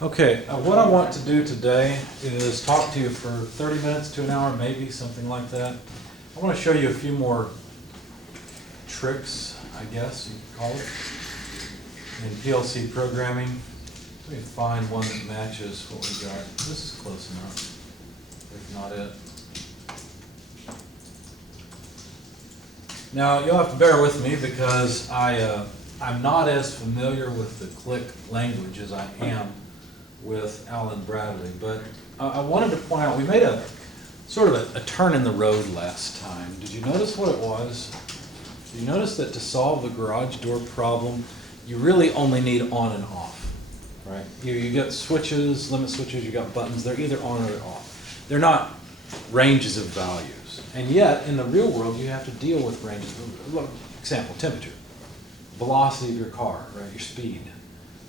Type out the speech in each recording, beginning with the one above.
Okay, what I want to do today is talk to you for 30 minutes to an hour, maybe, something like that. I want to show you a few more tricks, I guess you could call it, in PLC programming. Let me find one that matches what we got. This is close enough, if not it. Now, you'll have to bear with me because I'm not as familiar with the click language as I am with Alan Bradley, but I wanted to point out, we made a sort of a turn in the road last time. Did you notice what it was? Did you notice that to solve the garage door problem, you really only need on and off, right? You got switches, limit switches, you got buttons, they're either on or they're off. They're not ranges of values. And yet, in the real world, you have to deal with ranges. Look, example, temperature, velocity of your car, right, your speed.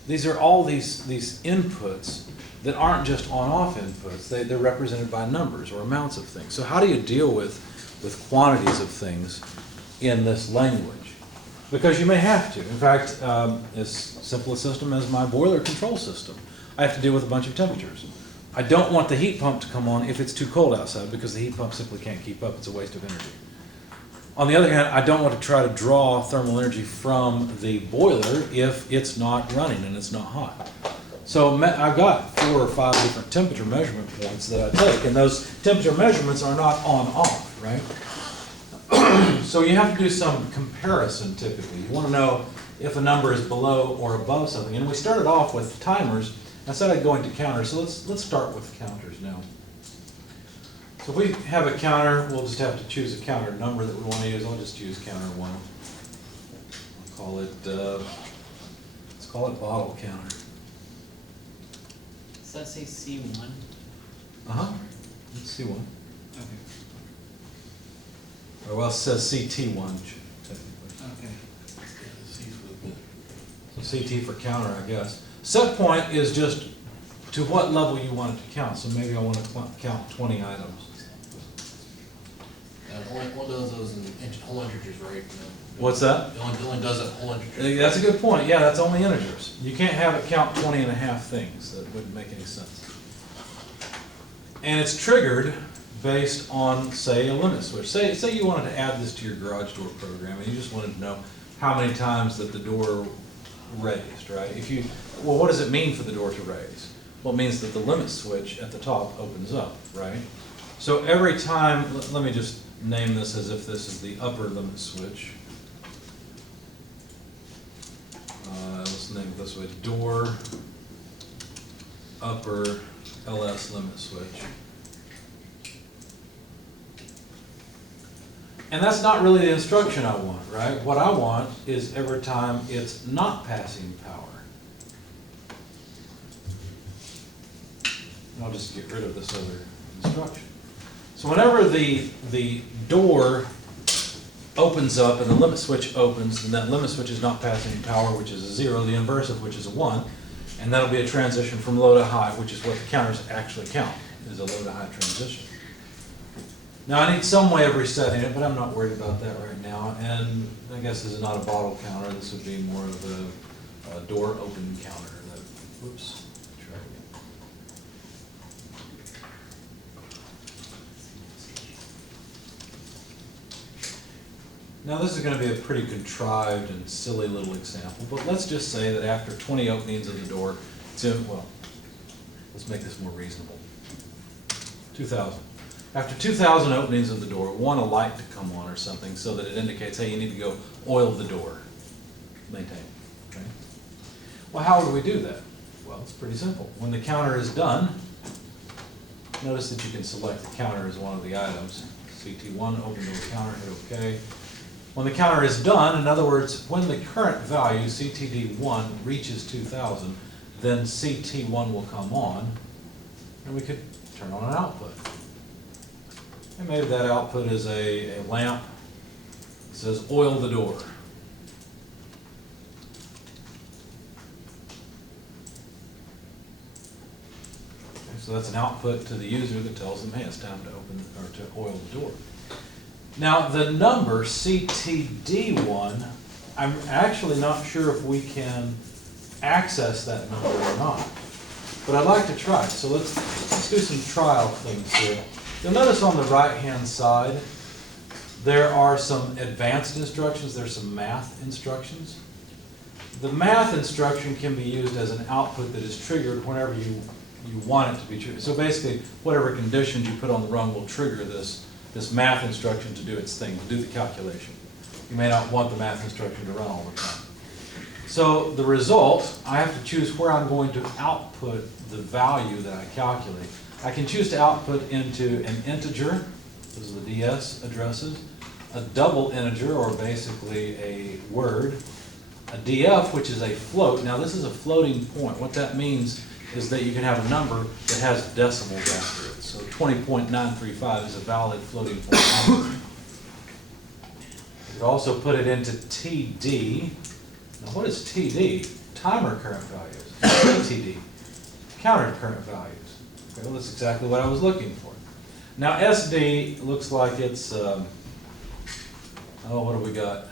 These are all these inputs that aren't just on-off inputs. They're represented by numbers or amounts of things. So how do you deal with quantities of things in this language? Because you may have to. In fact, as simple a system as my boiler control system, I have to deal with a bunch of temperatures. I don't want the heat pump to come on if it's too cold outside because the heat pump simply can't keep up. It's a waste of energy. On the other hand, I don't want to try to draw thermal energy from the boiler if it's not running and it's not hot. So I've got 4 or 5 different temperature measurement points that I take, and those temperature measurements are not on-off, right? So you have to do some comparison typically. You want to know if a number is below or above something. And we started off with timers. I said I'd go into counters, so let's start with counters now. So if we have a counter, we'll just have to choose a counter number that we want to use. I'll just use counter 1. I'll call it, let's call it bottle counter. Does that say C1? Uh-huh, let's see one. Okay. Or well, it says CT1, technically. Okay. So CT for counter, I guess. Set point is just to what level you want it to count. So maybe I want to count 20 items. One does those in whole integers, right? What's that? It only does it whole integers. That's a good point. Yeah, that's only integers. You can't have it count 20 and a half things. That wouldn't make any sense. And it's triggered based on, say, a limit switch. Say you wanted to add this to your garage door program, and you just wanted to know how many times that the door raised, right? Well, what does it mean for the door to raise? Well, it means that the limit switch at the top opens up, right? So every time, let me just name this as if this is the upper limit switch. Let's name it this way, door upper LS limit switch. And that's not really the instruction I want, right? What I want is every time it's not passing power. And I'll just get rid of this other instruction. So whenever the door opens up and the limit switch opens, and that limit switch is not passing power, which is a 0, the inverse of which is a 1, and that'll be a transition from low to high, which is what the counters actually count, is a low to high transition. Now I need some way of resetting it, but I'm not worried about that right now. And I guess this is not a bottle counter. This would be more of a door open counter. Whoops. Try it again. Now this is going to be a pretty contrived and silly little example, but let's just say that after 20 openings of the door, well, let's make this more reasonable. 2,000. After 2,000 openings of the door, we want a light to come on or something so that it indicates, hey, you need to go oil the door, maintain. Okay? Well, how would we do that? Well, it's pretty simple. When the counter is done, notice that you can select the counter as one of the items. CT1, open door counter, hit OK. When the counter is done, in other words, when the current value, CTD1, reaches 2,000, then CT1 will come on, and we could turn on an output. And maybe that output is a lamp that says oil the door. Okay, so that's an output to the user that tells them, hey, it's time to open or to oil the door. Now the number CTD1, I'm actually not sure if we can access that number or not. but I'd like to try it. So let's do some trial things here. You'll notice on the right-hand side, there are some advanced instructions, there's some math instructions. The math instruction can be used as an output that is triggered whenever you want it to be triggered. So basically, whatever conditions you put on the rung will trigger this math instruction to do its thing, to do the calculation. You may not want the math instruction to run all the time. So the result, I have to choose where I'm going to output the value that I calculate. I can choose to output into an integer, those are the DS addresses, a double integer, or basically a word, a DF, which is a float. Now this is a floating point. What that means is that you can have a number that has decimals after it. So 20.935 is a valid floating point number. You could also put it into TD. Now what is TD? Timer current values. TD, counter current values. Okay, well that's exactly what I was looking for. Now SD looks like it's, oh, what do we got?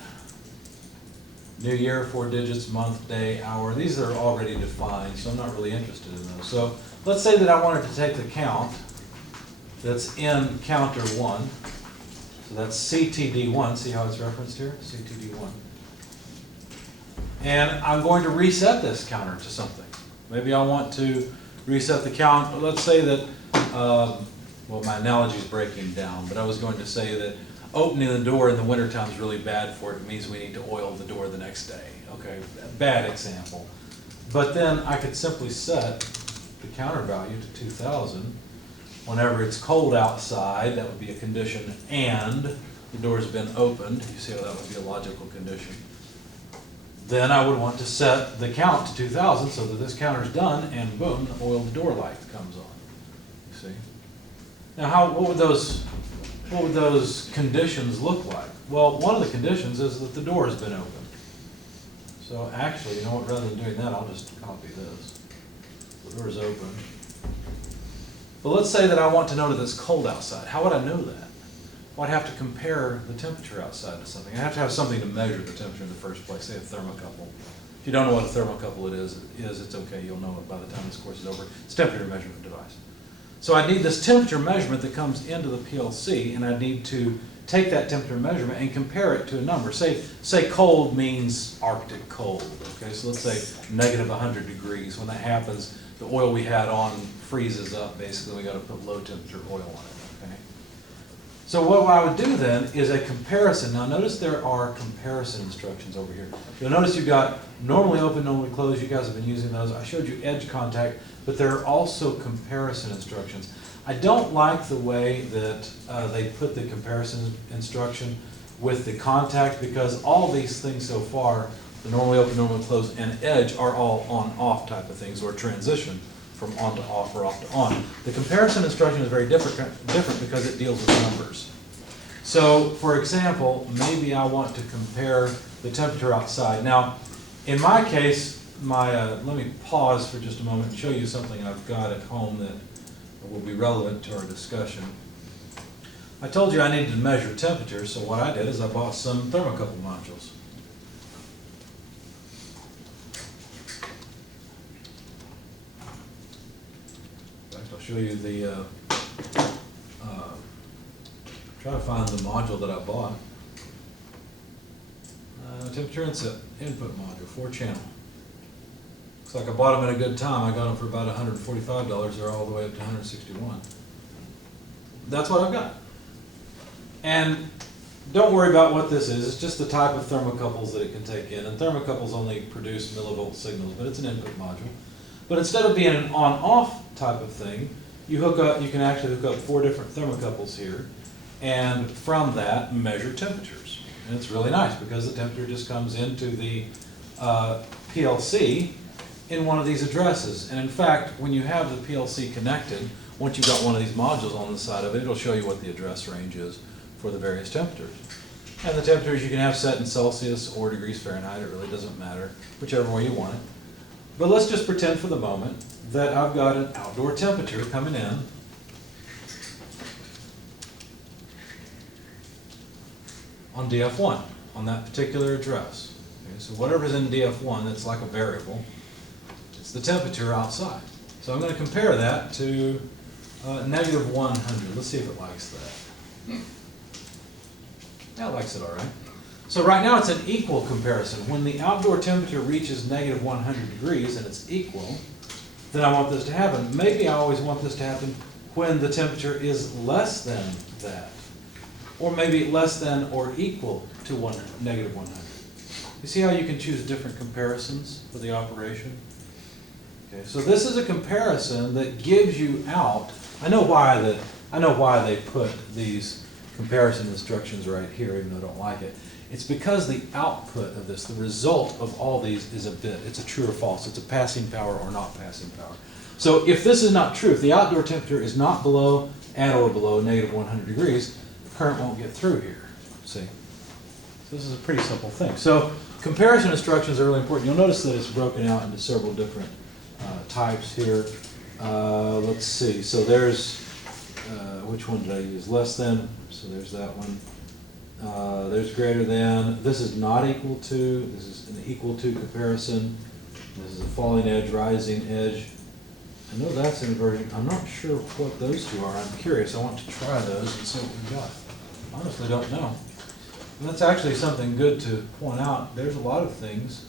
New year, 4 digits, month, day, hour. These are already defined, so I'm not really interested in those. So let's say that I wanted to take the count that's in counter 1. So that's CTD1. See how it's referenced here? CTD1. And I'm going to reset this counter to something. Maybe I want to reset the count. Let's say that, well, my analogy is breaking down, but I was going to say that opening the door in the wintertime is really bad for it. It means we need to oil the door the next day. Okay, bad example. But then I could simply set the counter value to 2000. Whenever it's cold outside, that would be a condition, and the door's been opened. You see how that would be a logical condition. Then I would want to set the count to 2000 so that this counter's done, and boom, the oil the door light comes on. You see? Now, what would those conditions look like? Well, one of the conditions is that the door has been opened. So actually, you know what, rather than doing that, I'll just copy this. The door is open. But let's say that I want to know that it's cold outside. How would I know that? Well, I'd have to compare the temperature outside to something. I have to have something to measure the temperature in the first place, say a thermocouple. If you don't know what a thermocouple is, it's okay. You'll know it by the time this course is over. It's a temperature measurement device. So I need this temperature measurement that comes into the PLC, and I need to take that temperature measurement and compare it to a number. Say cold means Arctic cold. Okay, so let's say negative 100 degrees. When that happens, the oil we had on freezes up. Basically, we got to put low temperature oil on it. Okay. So what I would do then is a comparison. Now notice there are comparison instructions over here. You'll notice you've got normally open, normally closed. You guys have been using those. I showed you edge contact, but there are also comparison instructions. I don't like the way that they put the comparison instruction with the contact, because all these things so far, the normally open, normally closed, and edge are all on-off type of things, or transition from on to off or off to on. The comparison instruction is very different because it deals with numbers. So, for example, maybe I want to compare the temperature outside. Now, in my case, let me pause for just a moment and show you something I've got at home that will be relevant to our discussion. I told you I needed to measure temperature, so what I did is I bought some thermocouple modules. I'll show you the, try to find the module that I bought. Temperature input module, 4-channel. Looks like I bought them at a good time. I got them for about $145. They're all the way up to $161. That's what I've got. And don't worry about what this is. It's just the type of thermocouples that it can take in. And thermocouples only produce millivolt signals, but it's an input module. But instead of being an on-off type of thing, you can actually hook up 4 different thermocouples here, and from that measure temperatures. And it's really nice because the temperature just comes into the PLC in one of these addresses. And in fact, when you have the PLC connected, once you've got one of these modules on the side of it, it'll show you what the address range is for the various temperatures. And the temperatures you can have set in Celsius or degrees Fahrenheit. It really doesn't matter, whichever way you want it. But let's just pretend for the moment that I've got an outdoor temperature coming in. On DF1, on that particular address. Okay, so whatever's in DF1, that's like a variable, it's the temperature outside. So I'm going to compare that to negative 100. Let's see if it likes that. Yeah, it likes it all right. So right now it's an equal comparison. When the outdoor temperature reaches negative 100 degrees and it's equal, then I want this to happen. Maybe I always want this to happen when the temperature is less than that. Or maybe less than or equal to negative 100. You see how you can choose different comparisons for the operation? Okay, so this is a comparison that gives you out. I know why they put these comparison instructions right here, even though I don't like it. It's because the output of this, the result of all these is a bit. It's a true or false. It's a passing power or not passing power. So if this is not true, if the outdoor temperature is not at or below negative 100 degrees, the current won't get through here. See? So this is a pretty simple thing. So comparison instructions are really important. You'll notice that it's broken out into several different types here. Let's see. So there's, which one did I use? Less than. So there's that one. There's greater than. This is not equal to. This is an equal to comparison. This is a falling edge, rising edge. I know that's inversion. I'm not sure what those two are. I'm curious. I want to try those and see what we've got. Honestly, don't know. And that's actually something good to point out. There's a lot of things.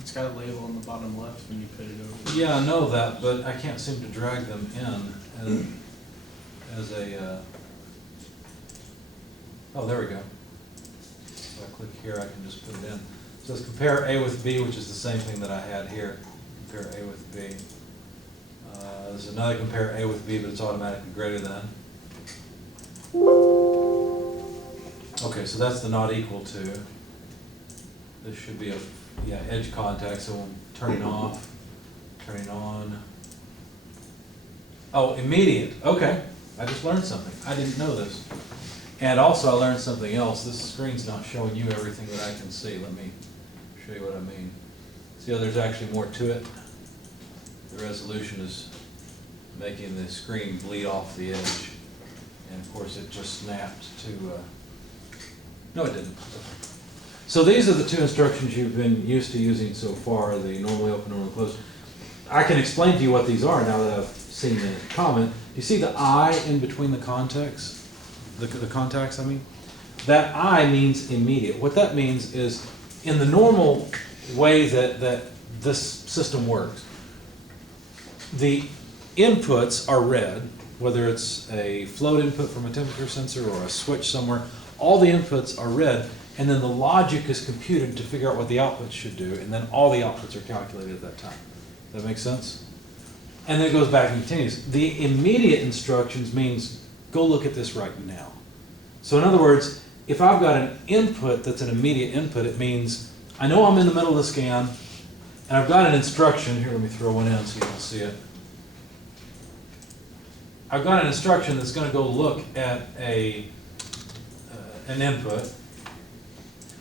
It's got a label on the bottom left when you put it over. Yeah, I know that, but I can't seem to drag them in as a. Oh, there we go. If I click here, I can just put it in. It says compare A with B, which is the same thing that I had here. Compare A with B. There's another compare A with B, but it's automatically greater than. Okay, so that's the not equal to. This should be a edge contact, so we'll turn it off, turn it on. Oh, immediate. Okay, I just learned something. I didn't know this. And also I learned something else. This screen's not showing you everything that I can see. Let me show you what I mean. See how there's actually more to it? The resolution is making the screen bleed off the edge. And of course it just snapped to, no it didn't. So these are the two instructions you've been used to using so far, the normally open, normally closed. I can explain to you what these are now that I've seen the comment. You see the I in between the contacts? The contacts, I mean? That I means immediate. What that means is in the normal way that this system works, the inputs are read, whether it's a float input from a temperature sensor or a switch somewhere, all the inputs are read, and then the logic is computed to figure out what the outputs should do, and then all the outputs are calculated at that time. Does that make sense? And then it goes back and continues. The immediate instructions means go look at this right now. So in other words, if I've got an input that's an immediate input, it means I know I'm in the middle of the scan, and I've got an instruction. Here, let me throw one in so you can see it. I've got an instruction that's going to go look at an input.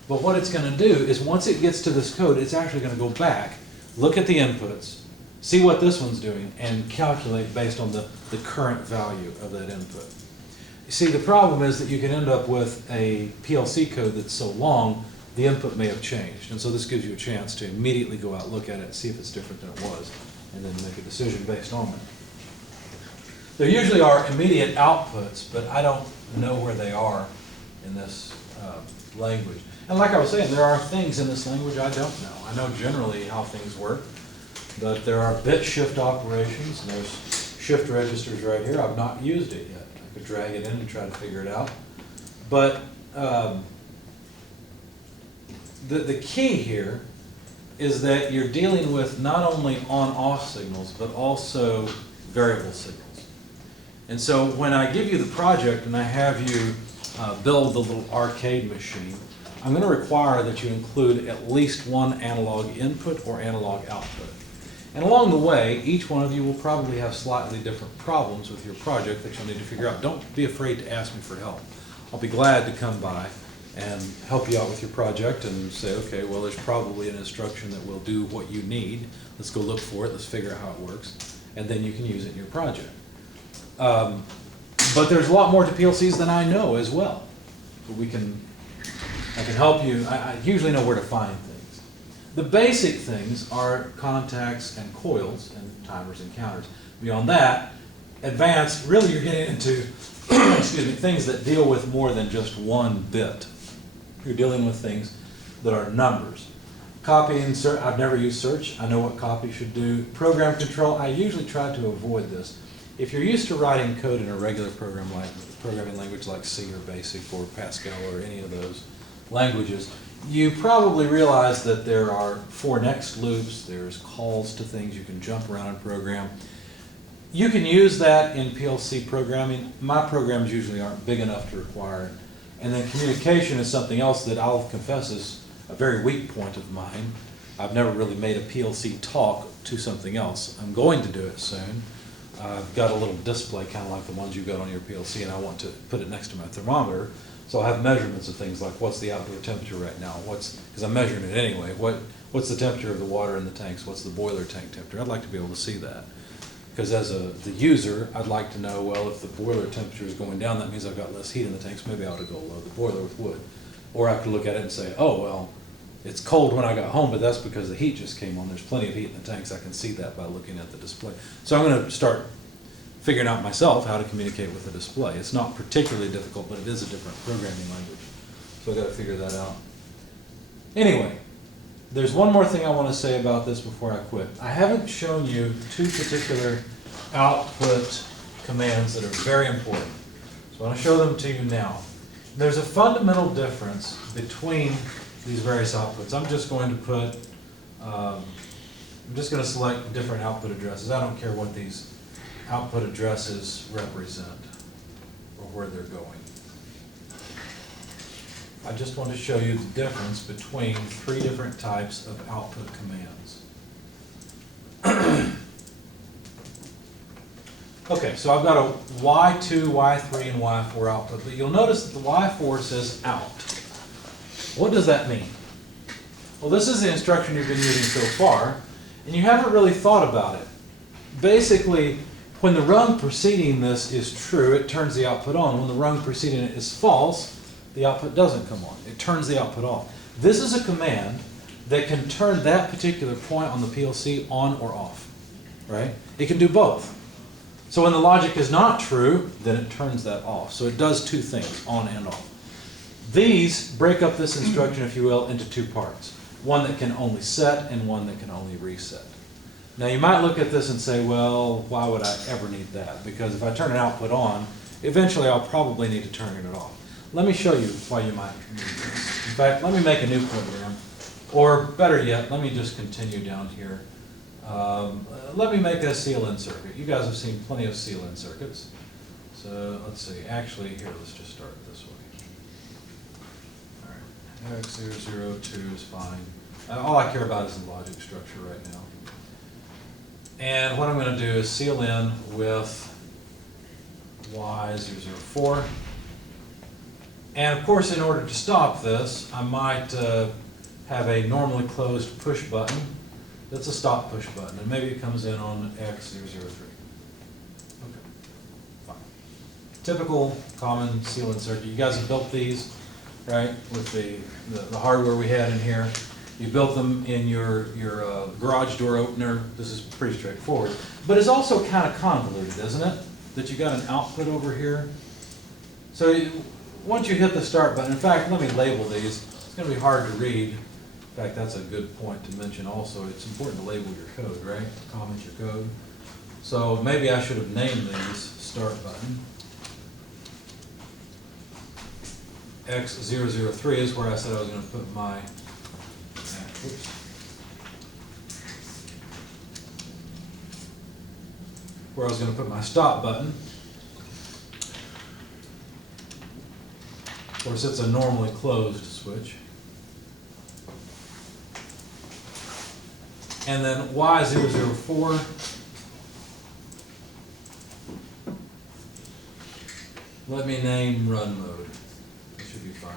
But what it's going to do is once it gets to this code, it's actually going to go back, look at the inputs, see what this one's doing, and calculate based on the current value of that input. You see, the problem is that you can end up with a PLC code that's so long, the input may have changed. And so this gives you a chance to immediately go out, look at it, see if it's different than it was, and then make a decision based on that. There usually are immediate outputs, but I don't know where they are in this language. And like I was saying, there are things in this language I don't know. I know generally how things work, but there are bit shift operations, and there's shift registers right here. I've not used it yet. I could drag it in and try to figure it out. But the key here is that you're dealing with not only on-off signals, but also variable signals. And so when I give you the project and I have you build the little arcade machine, I'm going to require that you include at least one analog input or analog output. And along the way, each one of you will probably have slightly different problems with your project that you'll need to figure out. Don't be afraid to ask me for help. I'll be glad to come by and help you out with your project and say, okay, well, there's probably an instruction that will do what you need. Let's go look for it. Let's figure out how it works. And then you can use it in your project. But there's a lot more to PLCs than I know as well. So I can help you. I usually know where to find things. The basic things are contacts and coils and timers and counters. Beyond that, advanced, really you're getting into excuse me, things that deal with more than just one bit. You're dealing with things that are numbers. Copy and search, I've never used search. I know what copy should do. Program control, I usually try to avoid this. If you're used to writing code in a regular programming language like C or BASIC or Pascal or any of those languages, you probably realize that there are for next loops, there's calls to things, you can jump around and program. You can use that in PLC programming. My programs usually aren't big enough to require it. And then communication is something else that I'll confess is a very weak point of mine. I've never really made a PLC talk to something else. I'm going to do it soon. I've got a little display kind of like the ones you've got on your PLC, and I want to put it next to my thermometer. So I'll have measurements of things like what's the outdoor temperature right now, because I'm measuring it anyway, what's the temperature of the water in the tanks, what's the boiler tank temperature. I'd like to be able to see that. Because as the user, I'd like to know, well, if the boiler temperature is going down, that means I've got less heat in the tanks, maybe I ought to go load the boiler with wood. Or I could look at it and say, oh, well, it's cold when I got home, but that's because the heat just came on. There's plenty of heat in the tanks. I can see that by looking at the display. So I'm going to start figuring out myself how to communicate with the display. It's not particularly difficult, but it is a different programming language. So I've got to figure that out. Anyway, there's one more thing I want to say about this before I quit. I haven't shown you two particular output commands that are very important. So I want to show them to you now. There's a fundamental difference between these various outputs. I'm just going to select different output addresses. I don't care what these output addresses represent or where they're going. I just want to show you the difference between three different types of output commands. Okay, so I've got a Y2, Y3, and Y4 output, but you'll notice that the Y4 says out. What does that mean? Well, this is the instruction you've been using so far, and you haven't really thought about it. Basically, when the rung preceding this is true, it turns the output on. When the rung preceding it is false, the output doesn't come on. It turns the output off. This is a command that can turn that particular point on the PLC on or off, right? It can do both. So when the logic is not true, then it turns that off. So it does two things, on and off. These break up this instruction, if you will, into two parts. One that can only set and one that can only reset. Now you might look at this and say, well, why would I ever need that? Because if I turn an output on, eventually I'll probably need to turn it off. Let me show you why you might need this. In fact, let me make a new program. Or better yet, let me just continue down here. Let me make a CLN circuit. You guys have seen plenty of CLN circuits. So let's see. Actually, here, let's just start this way. All right. X002 is fine. All I care about is the logic structure right now. And what I'm going to do is seal in with Y004. And of course, in order to stop this, I might have a normally closed push button. That's a stop push button, and maybe it comes in on X003. Okay, fine. Typical common CLN circuit. You guys have built these, right, with the hardware we had in here. You built them in your garage door opener. This is pretty straightforward. But it's also kind of convoluted, isn't it? That you got an output over here. So once you hit the start button, in fact, let me label these. It's going to be hard to read. In fact, that's a good point to mention also. It's important to label your code, right? Comment your code. So maybe I should have named these start button. X003 is where I said I was going to put my where I was going to put my stop button. Of course, it's a normally closed switch. And then Y004, let me name run mode. That should be fine.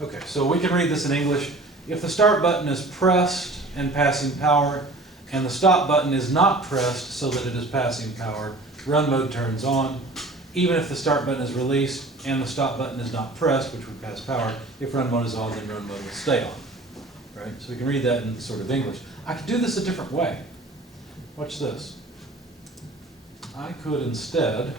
Okay, so we can read this in English. If the start button is pressed and passing power, and the stop button is not pressed so that it is passing power, run mode turns on. Even if the start button is released and the stop button is not pressed, which would pass power, if run mode is on, then run mode will stay on. Right? So we can read that in sort of English. I could do this a different way. Watch this. I could instead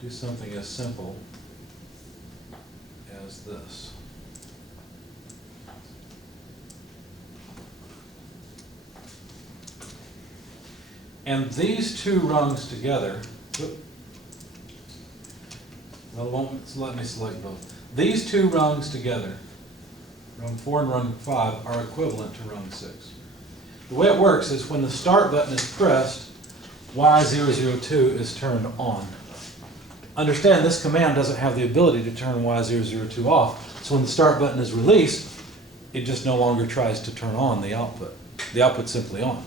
do something as simple as this. And these two rungs together, well, it won't let me select both. These two rungs together, rung 4 and rung 5, are equivalent to rung 6. The way it works is when the start button is pressed, Y002 is turned on. Understand this command doesn't have the ability to turn Y002 off, so when the start button is released, it just no longer tries to turn on the output. The output's simply on.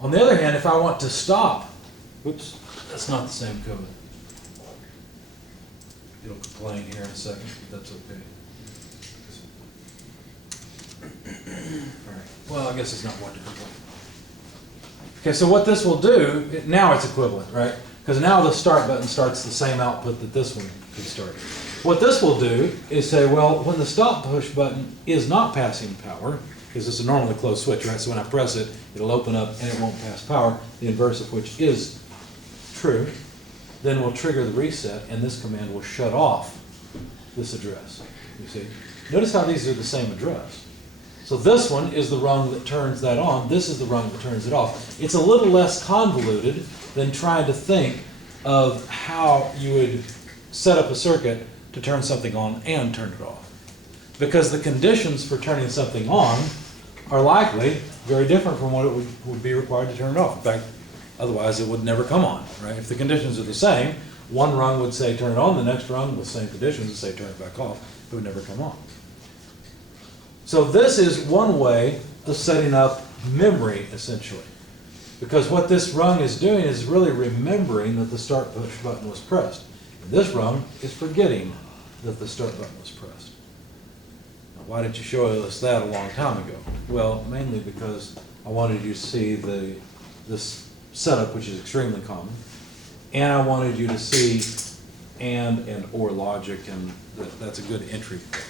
On the other hand, if I want to stop, whoops, that's not the same code. It'll complain here in a second, but that's okay. All right. Well, I guess it's not one to complain. Okay, so what this will do, now it's equivalent, right? Because now the start button starts the same output that this one could start. What this will do is say, well, when the stop push button is not passing power, because it's a normally closed switch, right? So when I press it, it'll open up and it won't pass power, the inverse of which is true. Then we'll trigger the reset and this command will shut off this address, you see. Notice how these are the same address. So this one is the rung that turns that on, this is the rung that turns it off. It's a little less convoluted than trying to think of how you would set up a circuit to turn something on and turn it off. Because the conditions for turning something on are likely very different from what it would be required to turn it off. In fact, otherwise it would never come on, right? If the conditions are the same, one rung would say turn it on, the next rung with the same conditions would say turn it back off. It would never come on. So this is one way of setting up memory, essentially. Because what this rung is doing is really remembering that the start push button was pressed. And this rung is forgetting that the start button was pressed. Now, why did you show us that a long time ago? Well, mainly because I wanted you to see this setup, which is extremely common, and I wanted you to see and or logic, and that's a good entry point.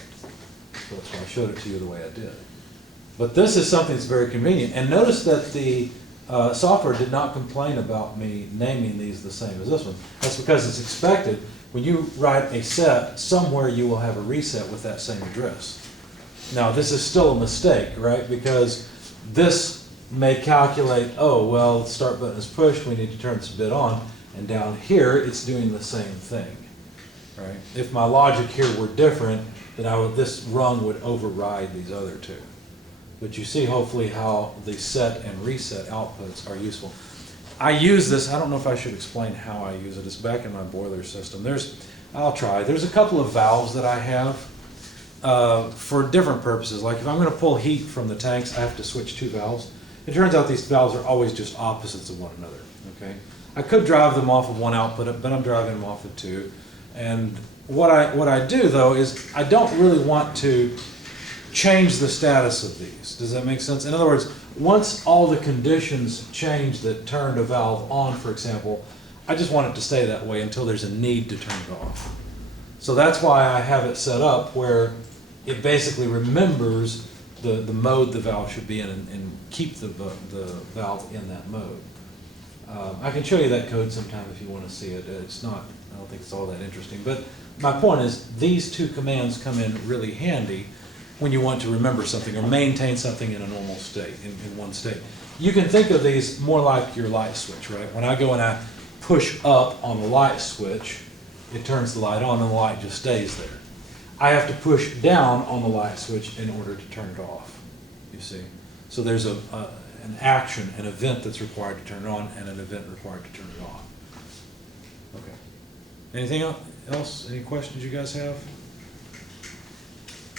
So that's why I showed it to you the way I did. But this is something that's very convenient. And notice that the software did not complain about me naming these the same as this one. That's because it's expected. When you write a set, somewhere you will have a reset with that same address. Now, this is still a mistake, right? Because this may calculate, oh, well, the start button is pushed, we need to turn this bit on. And down here, it's doing the same thing, right? If my logic here were different, then this rung would override these other two. But you see, hopefully, how the set and reset outputs are useful. I use this, I don't know if I should explain how I use it. It's back in my boiler system. I'll try. There's a couple of valves that I have for different purposes. Like if I'm going to pull heat from the tanks, I have to switch two valves. It turns out these valves are always just opposites of one another, okay? I could drive them off of one output, but I'm driving them off of two. And what I do, though, is I don't really want to change the status of these. Does that make sense? In other words, once all the conditions change that turned a valve on, for example, I just want it to stay that way until there's a need to turn it off. So that's why I have it set up where it basically remembers the mode the valve should be in and keep the valve in that mode. I can show you that code sometime if you want to see it. I don't think it's all that interesting. But my point is, these two commands come in really handy when you want to remember something or maintain something in a normal state, in one state. You can think of these more like your light switch, right? When I go and I push up on the light switch, it turns the light on and the light just stays there. I have to push down on the light switch in order to turn it off, you see. So there's an action, an event that's required to turn it on and an event required to turn it off. Okay. Anything else? Any questions you guys have?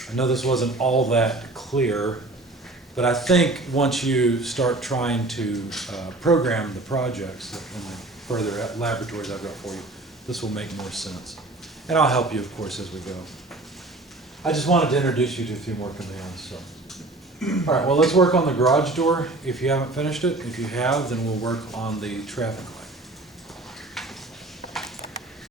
I know this wasn't all that clear, but I think once you start trying to program the projects in the further laboratories I've got for you, this will make more sense. And I'll help you, of course, as we go. I just wanted to introduce you to a few more commands. So. All right, well, let's work on the garage door if you haven't finished it. If you have, then we'll work on the traffic